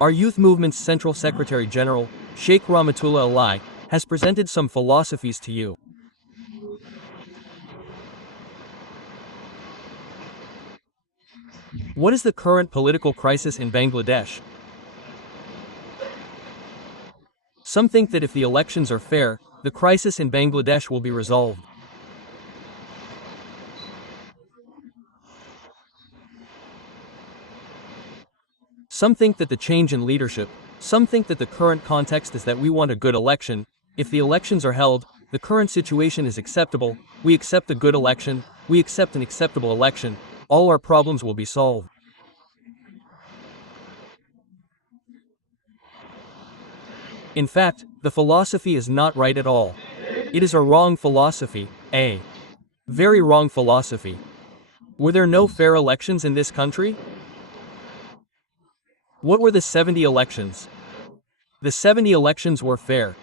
Our youth movement's Central Secretary General, Sheikh Rahmatullah, has presented some philosophies to you. What is the current political crisis in Bangladesh? Some think that if the elections are fair, the crisis in Bangladesh will be resolved. Some think that the change in leadership, some think that the current context is that we want a good election. If the elections are held, the current situation is acceptable, we accept a good election, we accept an acceptable election, all our problems will be solved. In fact, the philosophy is not right at all. It is a wrong philosophy, a very wrong philosophy. Were there no fair elections in this country? What were the 70 elections? The 70 elections were fair.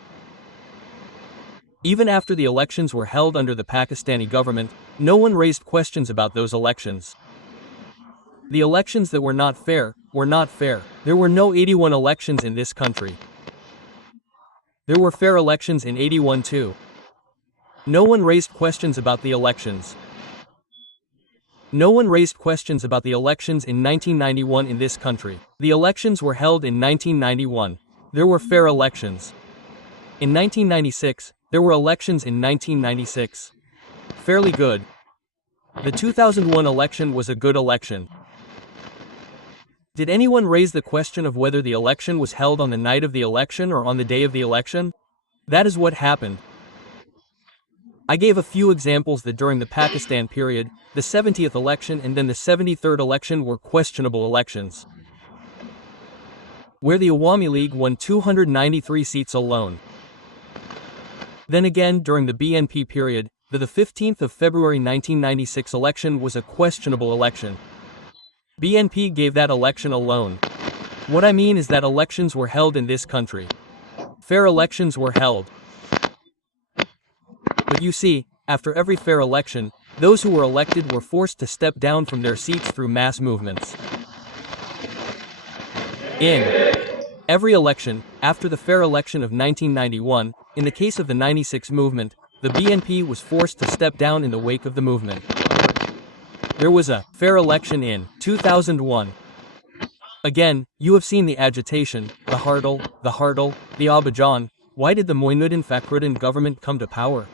Even after the elections were held under the Pakistani government, no one raised questions about those elections. The elections that were not fair, were not fair. There were no 81 elections in this country. There were fair elections in 81 too. No one raised questions about the elections. No one raised questions about the elections in 1991 in this country. The elections were held in 1991. There were fair elections. In 1996, there were elections in 1996. Fairly good. The 2001 election was a good election. Did anyone raise the question of whether the election was held on the night of the election or on the day of the election? That is what happened. I gave a few examples that during the Pakistan period, the 70th election and then the 73rd election were questionable elections, where the Awami League won 293 seats alone. Then again, during the BNP period, the 15th of February 1996 election was a questionable election. BNP gave that election alone. What I mean is that elections were held in this country. Fair elections were held. But you see, after every fair election, those who were elected were forced to step down from their seats through mass movements. In every election, after the fair election of 1991, in the case of the 96 movement, the BNP was forced to step down in the wake of the movement. There was a fair election in 2001. Again, you have seen the agitation, the hardle, the Abajan. Why did the Moinuddin Fakhruddin government come to power?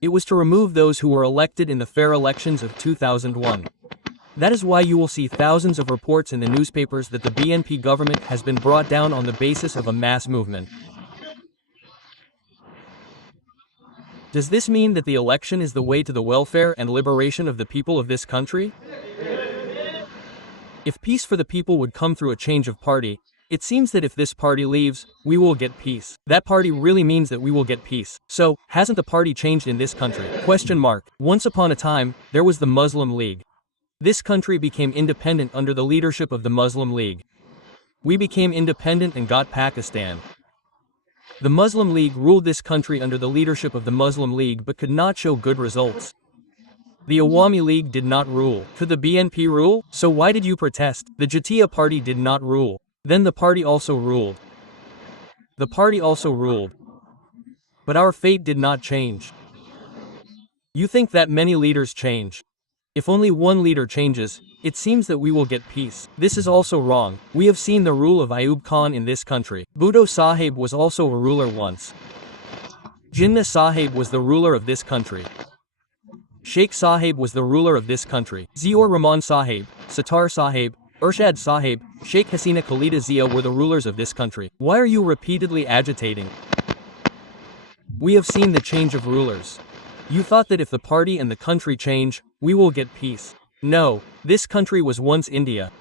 It was to remove those who were elected in the fair elections of 2001. That is why you will see thousands of reports in the newspapers that the BNP government has been brought down on the basis of a mass movement. Does this mean that the election is the way to the welfare and liberation of the people of this country? If peace for the people would come through a change of party, it seems that if this party leaves, we will get peace. That party really means that we will get peace. So, hasn't the party changed in this country? Question mark. Once upon a time, there was the Muslim League. This country became independent under the leadership of the Muslim League. We became independent and got Pakistan. The Muslim League ruled this country under the leadership of the Muslim League but could not show good results. The Awami League did not rule. Could the BNP rule? So why did you protest? The Jatiya party did not rule. Then the party also ruled. The party also ruled. But our fate did not change. You think that many leaders change. If only one leader changes, it seems that we will get peace. This is also wrong. We have seen the rule of Ayub Khan in this country. Bhutto Saheb was also a ruler once. Jinnah Saheb was the ruler of this country. Sheikh Saheb was the ruler of this country. Ziaur Rahman Saheb, Sattar Saheb, Urshad Saheb, Sheikh Hasina Khalida Zia were the rulers of this country. Why are you repeatedly agitating? We have seen the change of rulers. You thought that if the party and the country change, we will get peace. No, this country was once India.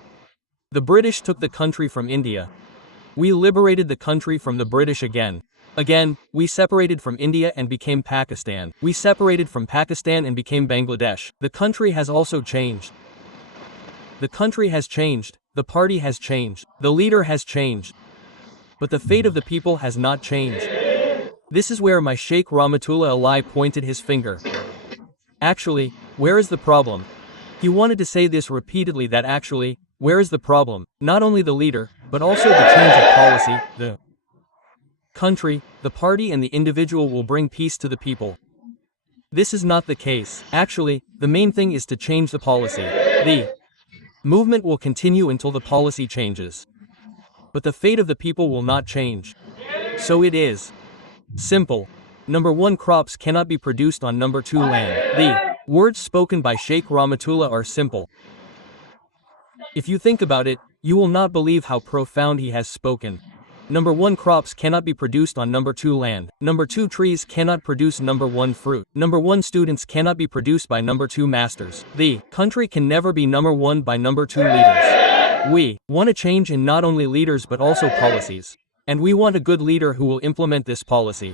The British took the country from India. We liberated the country from the British again. Again, we separated from India and became Pakistan. We separated from Pakistan and became Bangladesh. The country has also changed. The country has changed, the party has changed, the leader has changed. But the fate of the people has not changed. This is where my Sheikh Rahmatullah pointed his finger. Actually, where is the problem? He wanted to say this repeatedly that actually, Where is the problem? Not only the leader, but also the change of policy, the country, the party and the individual will bring peace to the people. This is not the case. Actually, the main thing is to change the policy. The movement will continue until the policy changes. But the fate of the people will not change. So it is simple. Number 1, crops cannot be produced on number 2 land. The words spoken by Shaikh Rahmatullah are simple. If you think about it, you will not believe how profound he has spoken. Number 1, crops cannot be produced on number 2 land. Number 2, trees cannot produce number 1 fruit. Number 1, students cannot be produced by number 2 masters. The country can never be number 1 by number 2 leaders. We want a change in not only leaders but also policies. And we want a good leader who will implement this policy.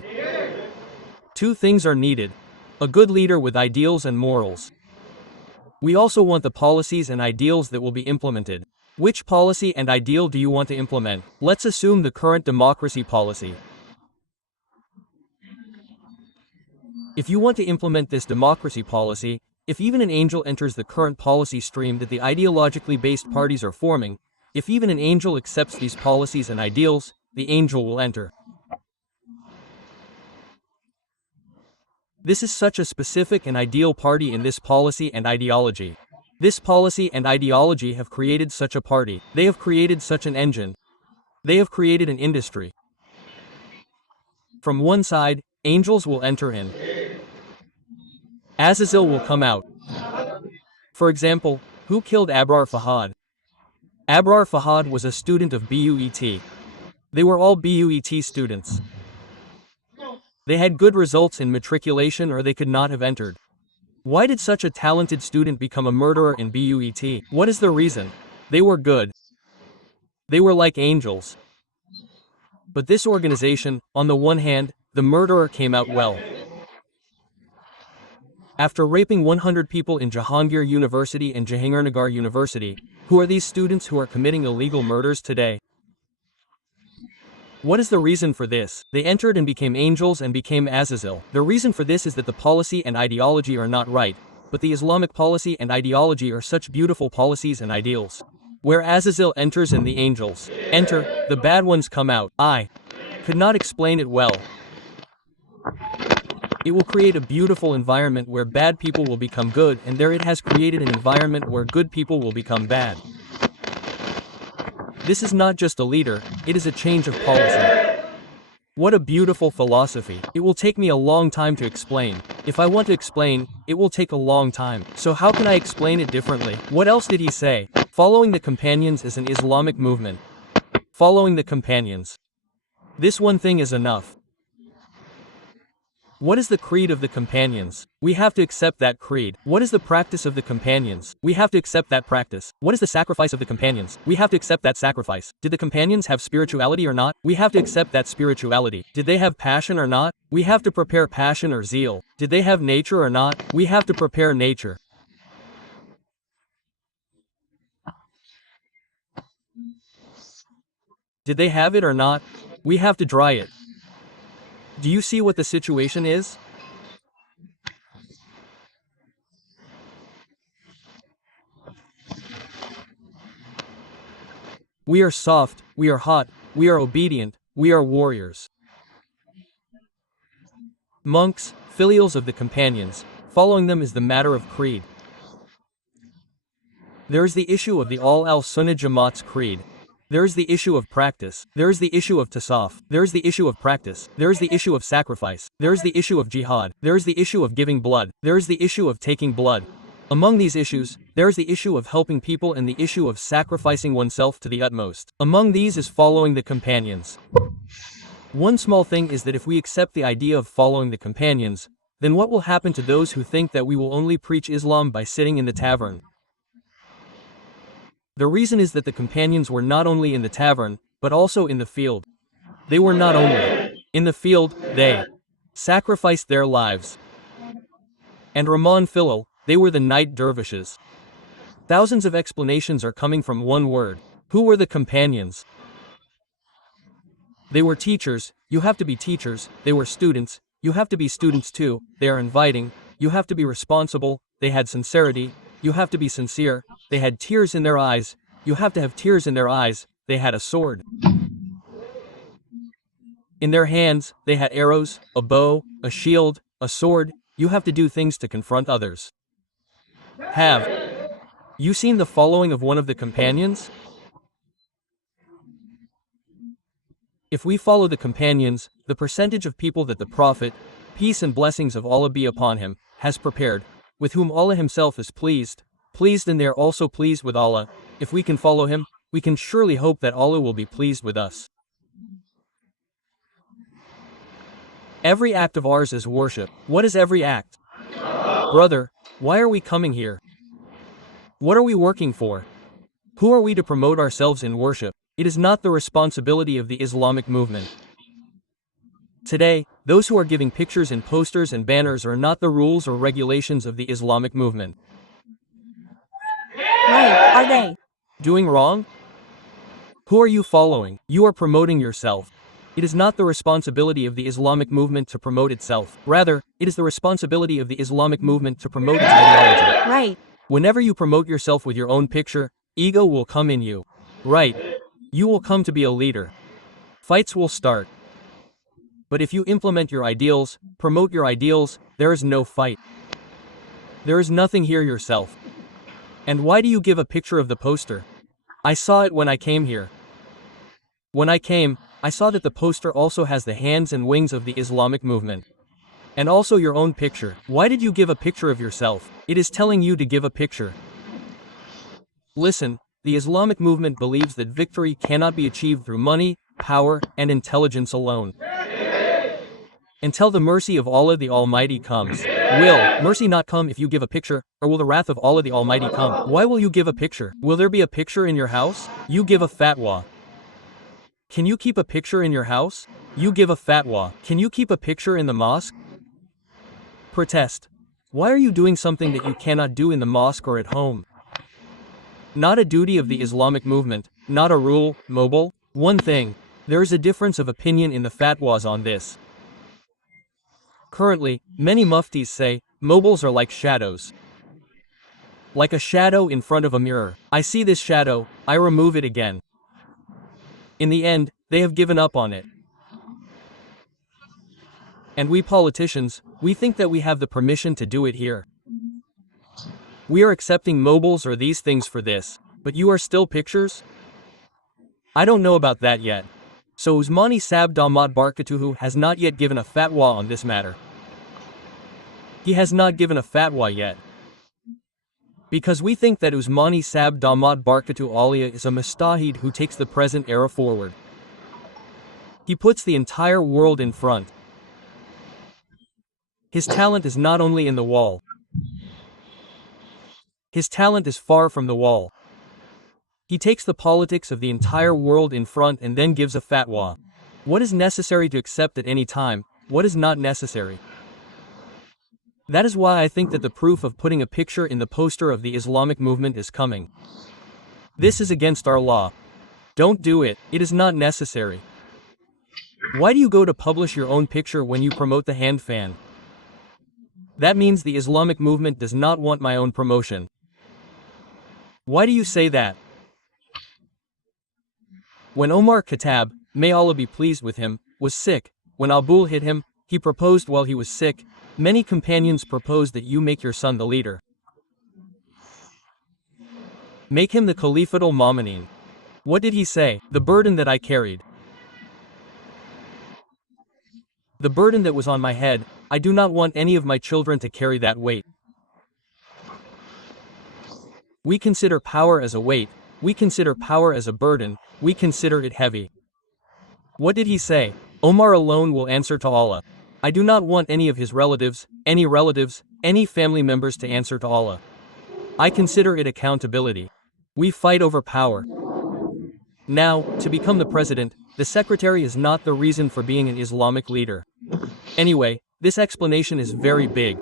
2 things are needed. A good leader with ideals and morals. We also want the policies and ideals that will be implemented. Which policy and ideal do you want to implement? Let's assume the current democracy policy. If you want to implement this democracy policy, if even an angel enters the current policy stream that the ideologically based parties are forming, if even an angel accepts these policies and ideals, the angel will enter. This is such a specific and ideal party in this policy and ideology. This policy and ideology have created such a party. They have created such an engine. They have created an industry. From one side, angels will enter in. Azazel will come out. For example, who killed Abrar Fahad? Abrar Fahad was a student of BUET. They were all BUET students. They had good results in matriculation or they could not have entered. Why did such a talented student become a murderer in BUET? What is the reason? They were good. They were like angels. But this organization, on the one hand, the murderer came out well. After raping 100 people in Jahangir University and Jahangirnagar University, who are these students who are committing illegal murders today? What is the reason for this? They entered and became angels and became Azazel. The reason for this is that the policy and ideology are not right, but the Islamic policy and ideology are such beautiful policies and ideals. Where Azazel enters and the angels enter, the bad ones come out. I could not explain it well. It will create a beautiful environment where bad people will become good, and there it has created an environment where good people will become bad. This is not just a leader, it is a change of policy. What a beautiful philosophy. It will take me a long time to explain. If I want to explain, it will take a long time. So how can I explain it differently? What else did he say? Following the companions is an Islamic movement. Following the companions. This one thing is enough. What is the creed of the companions? We have to accept that creed. What is the practice of the companions? We have to accept that practice. What is the sacrifice of the companions? We have to accept that sacrifice. Did the companions have spirituality or not? We have to accept that spirituality. Did they have passion or not? We have to prepare passion or zeal. Did they have nature or not? We have to prepare nature. Did they have it or not? We have to dry it. Do you see what the situation is? We are soft, we are hot, we are obedient, we are warriors. Monks, filials of the companions, following them is the matter of creed. There is the issue of the Al Sunnah Jamaat's creed. There is the issue of practice. There is the issue of tasawwuf. There is the issue of practice. There is the issue of sacrifice. There is the issue of jihad. There is the issue of giving blood. There is the issue of taking blood. Among these issues, there is the issue of helping people and the issue of sacrificing oneself to the utmost. Among these is following the companions. One small thing is that if we accept the idea of following the companions, then what will happen to those who think that we will only preach Islam by sitting in the tavern? The reason is that the companions were not only in the tavern, but also in the field. They were not only in the field, they sacrificed their lives. And Rahman Filal, they were the night dervishes. Thousands of explanations are coming from one word. Who were the companions? They were teachers, you have to be teachers. They were students, you have to be students too. They are inviting, you have to be responsible. They had sincerity, you have to be sincere. They had tears in their eyes, you have to have tears in their eyes. They had a sword. In their hands, they had arrows, a bow, a shield, a sword. You have to do things to confront others. Have you seen the following of one of the companions? If we follow the companions, the percentage of people that the Prophet, peace and blessings of Allah be upon him, has prepared, with whom Allah himself is pleased, and they are also pleased with Allah. If we can follow him, we can surely hope that Allah will be pleased with us. Every act of ours is worship. What is every act? Brother, why are we coming here? What are we working for? Who are we to promote ourselves in worship? It is not the responsibility of the Islamic movement. Today, those who are giving pictures and posters and banners are not the rules or regulations of the Islamic movement. Right, are they? Doing wrong? Who are you following? You are promoting yourself. It is not the responsibility of the Islamic movement to promote itself. Rather, it is the responsibility of the Islamic movement to promote its ideology. Right. Whenever you promote yourself with your own picture, ego will come in you. Right. You will come to be a leader. Fights will start. But if you implement your ideals, promote your ideals, there is no fight. There is nothing here yourself. And why do you give a picture of the poster? I saw it when I came here. When I came, I saw that the poster also has the hands and wings of the Islamic movement. And also your own picture. Why did you give a picture of yourself? It is telling you to give a picture. Listen, the Islamic movement believes that victory cannot be achieved through money, power, and intelligence alone. Until the mercy of Allah the Almighty comes. Will mercy not come if you give a picture, or will the wrath of Allah the Almighty come? Why will you give a picture? Will there be a picture in your house? You give a fatwa. Can you keep a picture in your house? You give a fatwa. Can you keep a picture in the mosque? Protest. Why are you doing something that you cannot do in the mosque or at home? Not a duty of the Islamic movement, not a rule, mobile. One thing, there is a difference of opinion in the fatwas on this. Currently, many muftis say, mobiles are like shadows. Like a shadow in front of a mirror. I see this shadow, I remove it again. In the end, they have given up on it. And we politicians, we think that we have the permission to do it here. We are accepting mobiles or these things for this, but you are still pictures? I don't know about that yet. So Usmani Saheb Damad Barkatuhu has not yet given a fatwa on this matter. He has not given a fatwa yet. Because we think that Usmani Saheb Damad Barkatu Alia is a mustahid who takes the present era forward. He puts the entire world in front. His talent is not only in the wall. His talent is far from the wall. He takes the politics of the entire world in front and then gives a fatwa. What is necessary to accept at any time, what is not necessary. That is why I think that the proof of putting a picture in the poster of the Islamic movement is coming. This is against our law. Don't do it, it is not necessary. Why do you go to publish your own picture when you promote the hand fan? That means the Islamic movement does not want my own promotion. Why do you say that? When Omar Khattab, may Allah be pleased with him, was sick, when Abul hit him, he proposed while he was sick. Many companions proposed that you make your son the leader. Make him the Khalifatul Mu'minin. What did he say? The burden that I carried. The burden that was on my head, I do not want any of my children to carry that weight. We consider power as a weight, we consider power as a burden, we consider it heavy. What did he say? Omar alone will answer to Allah. I do not want any of his relatives, any family members to answer to Allah. I consider it accountability. We fight over power. Now, to become the president, the secretary is not the reason for being an Islamic leader. Anyway, this explanation is very big.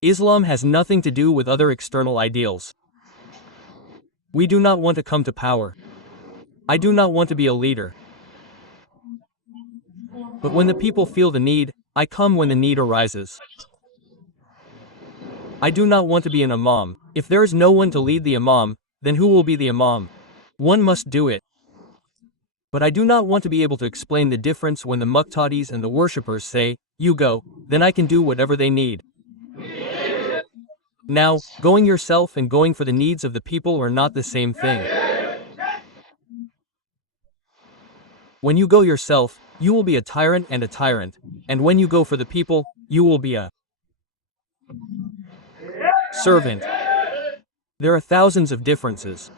Islam has nothing to do with other external ideals. We do not want to come to power. I do not want to be a leader. But when the people feel the need, I come when the need arises. I do not want to be an imam. If there is no one to lead the imam, then who will be the imam? One must do it. But I do not want to be able to explain the difference when the muqtadis and the worshippers say, you go, then I can do whatever they need. Now, going yourself and going for the needs of the people are not the same thing. When you go yourself, you will be a tyrant, and when you go for the people, you will be a servant. There are thousands of differences.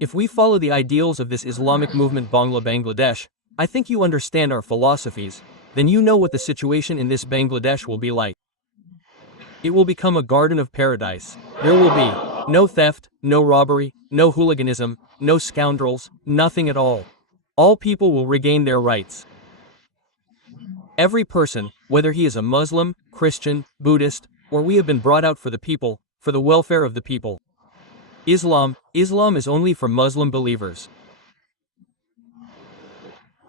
If we follow the ideals of this Islamic movement Bangladesh, I think you understand our philosophies, then you know what the situation in this Bangladesh will be like. It will become a garden of paradise. There will be no theft, no robbery, no hooliganism, no scoundrels, nothing at all. All people will regain their rights. Every person, whether he is a Muslim, Christian, Buddhist, or we have been brought out for the people, for the welfare of the people. Islam is only for Muslim believers.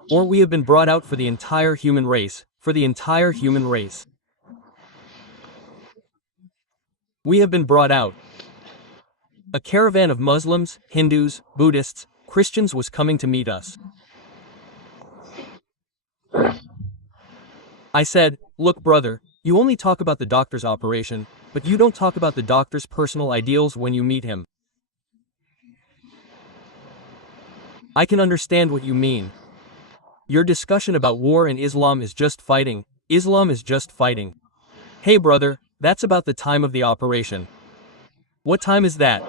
Or we have been brought out for the entire human race, for the entire human race. We have been brought out. A caravan of Muslims, Hindus, Buddhists, Christians was coming to meet us. I said, look brother, you only talk about the doctor's operation, but you don't talk about the doctor's personal ideals when you meet him. I can understand what you mean. Your discussion about war and Islam is just fighting. Islam is just fighting. Hey brother, that's about the time of the operation. What time is that?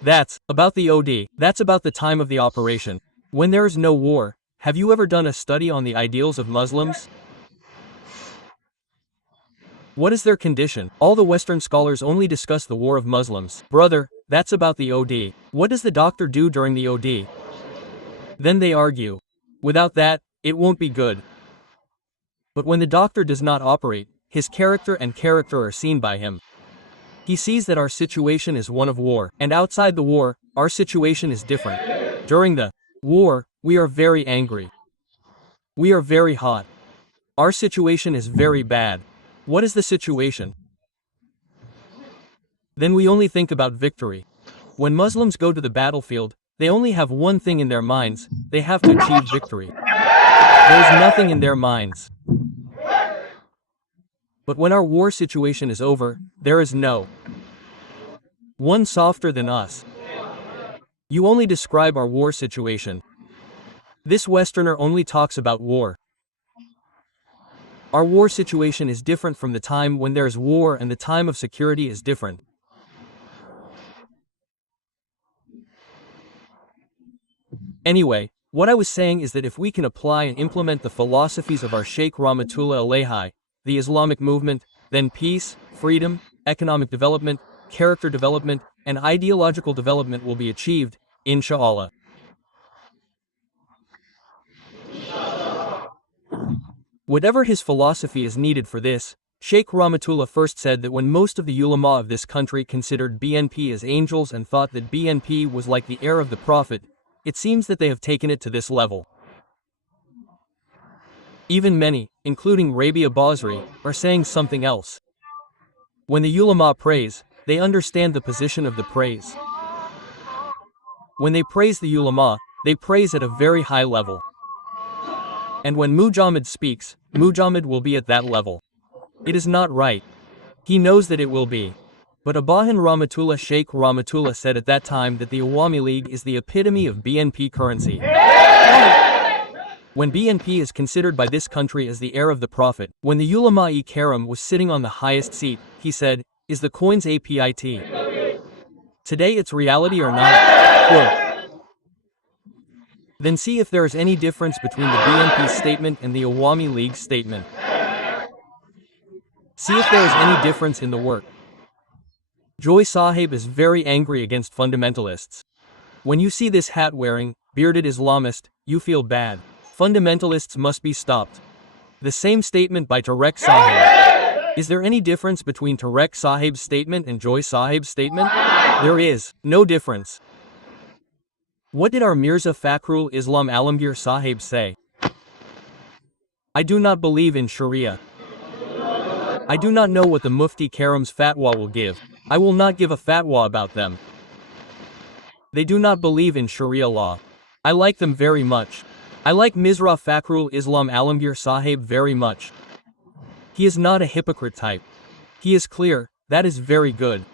That's about the OD. That's about the time of the operation. When there is no war, have you ever done a study on the ideals of Muslims? What is their condition? All the Western scholars only discuss the war of Muslims. Brother, that's about the OD. What does the doctor do during the OD? Then they argue. Without that, it won't be good. But when the doctor does not operate, his character are seen by him. He sees that our situation is one of war, and outside the war, our situation is different. During the war, we are very angry. We are very hot. Our situation is very bad. What is the situation? Then we only think about victory. When Muslims go to the battlefield, they only have one thing in their minds, they have to achieve victory. There is nothing in their minds. But when our war situation is over, there is no one softer than us. You only describe our war situation. This Westerner only talks about war. Our war situation is different from the time when there is war, and the time of security is different. Anyway, what I was saying is that if we can apply and implement the philosophies of our Shaykh Rahmatullah Alayhi, the Islamic movement, then peace, freedom, economic development, character development, and ideological development will be achieved, inshallah. Whatever his philosophy is needed for this, Shaykh Rahmatullah first said that when most of the ulama of this country considered BNP as angels and thought that BNP was like the heir of the Prophet, it seems that they have taken it to this level. Even many, including Rabia Basri, are saying something else. When the ulama praise, they understand the position of the praise. When they praise the ulama, they praise at a very high level. And when Muhammad speaks, Muhammad will be at that level. It is not right. He knows that it will be. But Abahan Rahmatullah Shaykh Rahmatullah said at that time that the Awami League is the epitome of BNP currency. When BNP is considered by this country as the heir of the Prophet, when the Ulama-e Karam was sitting on the highest seat, he said, is the coins a pit? Today it's reality or not? Quote. Then see if there is any difference between the BNP statement and the Awami League statement. See if there is any difference in the work. Joy Saheb is very angry against fundamentalists. When you see this hat-wearing, bearded Islamist, you feel bad. Fundamentalists must be stopped. The same statement by Tarek Saheb. Is there any difference between Tarek Saheb's statement and Joy Saheb's statement? There is no difference. What did our Mirza Fakhrul Islam Alamgir Saheb say? I do not believe in Sharia. I do not know what the Mufti Karim's fatwa will give. I will not give a fatwa about them. They do not believe in Sharia law. I like them very much. I like Mirza Fakhrul Islam Alamgir Saheb very much. He is not a hypocrite type. He is clear, that is very good.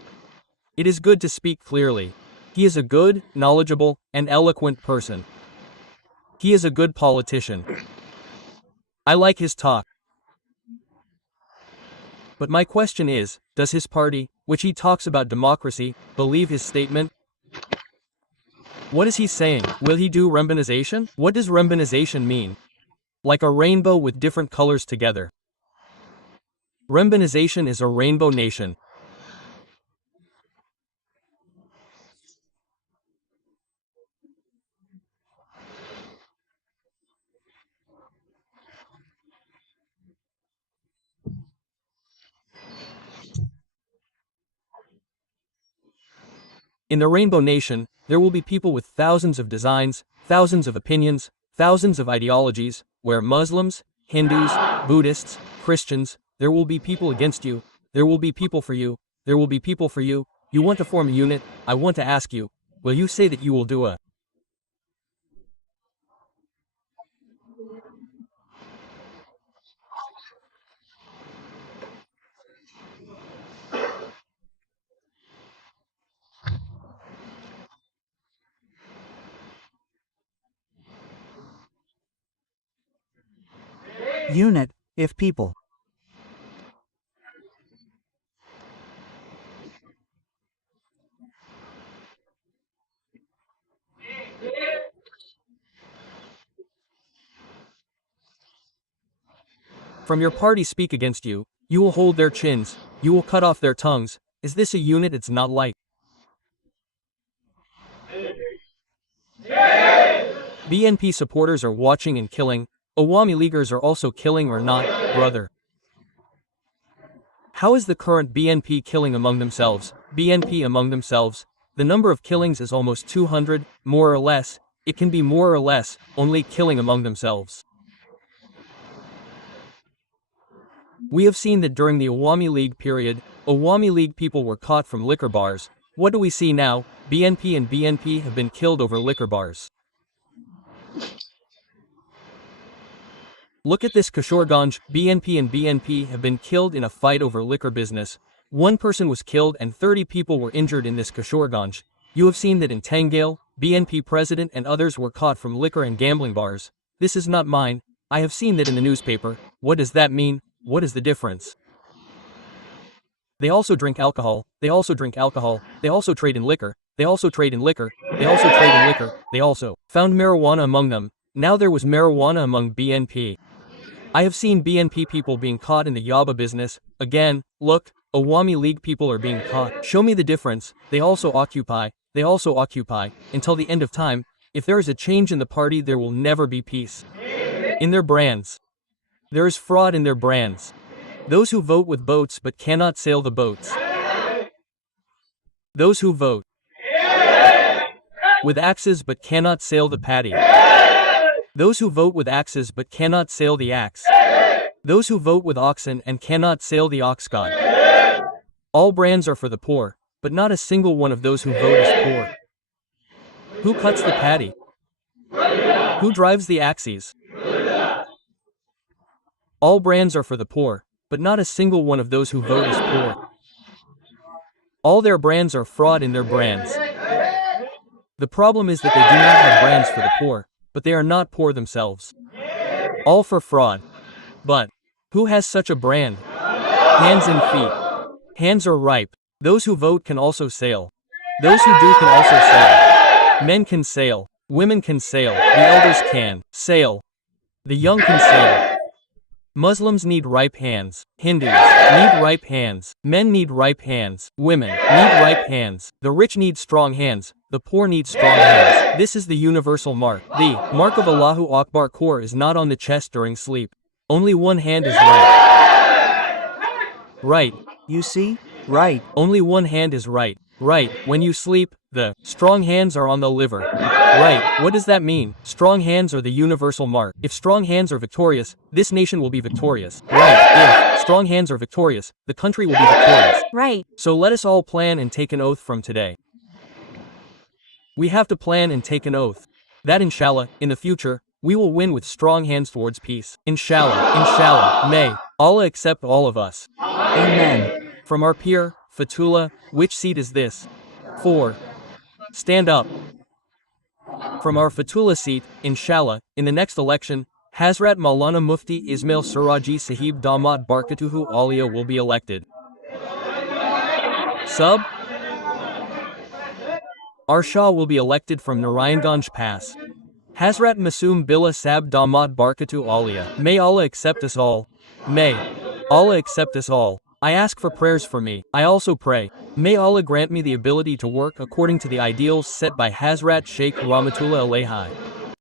It is good to speak clearly. He is a good, knowledgeable, and eloquent person. He is a good politician. I like his talk. But my question is, does his party, which he talks about democracy, believe his statement? What is he saying? Will he do rembanization? What does rembanization mean? Like a rainbow with different colors together. Rembanization is a rainbow nation. In the Rainbow Nation, there will be people with thousands of designs, thousands of opinions, thousands of ideologies, where Muslims, Hindus, Buddhists, Christians, there will be people against you, there will be people for you, there will be people for you. You want to form a unit, I want to ask you, will you say that you will do a unit, if people. from your party speak against you, you will hold their chins, you will cut off their tongues. Is this a unit? It's not like. BNP supporters are watching and killing, Awami Leaguers are also killing or not, brother. How is the current BNP killing among themselves? BNP among themselves. The number of killings is almost 200, more or less. It can be more or less, only killing among themselves. We have seen that during the Awami League period, Awami League people were caught from liquor bars. What do we see now? BNP and BNP have been killed over liquor bars. Look at this Kishorganj, BNP and BNP have been killed in a fight over liquor business. One person was killed and 30 people were injured in this Kishorganj. You have seen that in Tangail, BNP president and others were caught from liquor and gambling bars. This is not mine. I have seen that in the newspaper. What does that mean? What is the difference? They also drink alcohol, they also drink alcohol, they also trade in liquor, they also trade in liquor, they also trade in liquor, they also found marijuana among them. Now there was marijuana among BNP. I have seen BNP people being caught in the Yaba business. Again, look, Awami League people are being caught. Show me the difference. They also occupy, until the end of time. If there is a change in the party, there will never be peace. In their brands. There is fraud in their brands. Those who vote with boats but cannot sail the boats. Those who vote with axes but cannot sail the paddy. Those who vote with axes but cannot sail the axe. Those who vote with oxen and cannot sail the ox god. All brands are for the poor, but not a single one of those who vote is poor. Who cuts the paddy? Who drives the axes? All brands are for the poor, but not a single one of those who vote is poor. All their brands are fraud in their brands. The problem is that they do not have brands for the poor, but they are not poor themselves. All for fraud. But who has such a brand? Hands and feet. Hands are ripe. Those who vote can also sail. Those who do can also sail. Men can sail. Women can sail. The elders can sail. The young can sail. Muslims need ripe hands. Hindus need ripe hands. Men need ripe hands. Women need ripe hands. The rich need strong hands. The poor need strong hands. This is the universal mark. The mark of Allahu Akbar core is not on the chest during sleep. Only one hand is right. Right. You see? Right. Only one hand is right. Right. When you sleep, the strong hands are on the liver. Right. What does that mean? Strong hands are the universal mark. If strong hands are victorious, this nation will be victorious. Right. If strong hands are victorious, the country will be victorious. Right. So let us all plan and take an oath from today. We have to plan and take an oath. That inshallah, in the future, we will win with strong hands towards peace. Inshallah, may Allah accept all of us. Amen. From our peer, Fatullah, which seat is this? 4. Stand up. From our Fatullah seat, inshallah, in the next election, Hazrat Maulana Mufti Ismail Siraji Sahib Damat Barkatuhu Alia will be elected. Sub. Our Shah will be elected from Narayanganj Pass. Hazrat Masoom Billah Sab Damat Barkatu Alia. May Allah accept us all. May Allah accept us all. I ask for prayers for me. I also pray. May Allah grant me the ability to work according to the ideals set by Hazrat Shaikhe Rahmatullah Alayhi.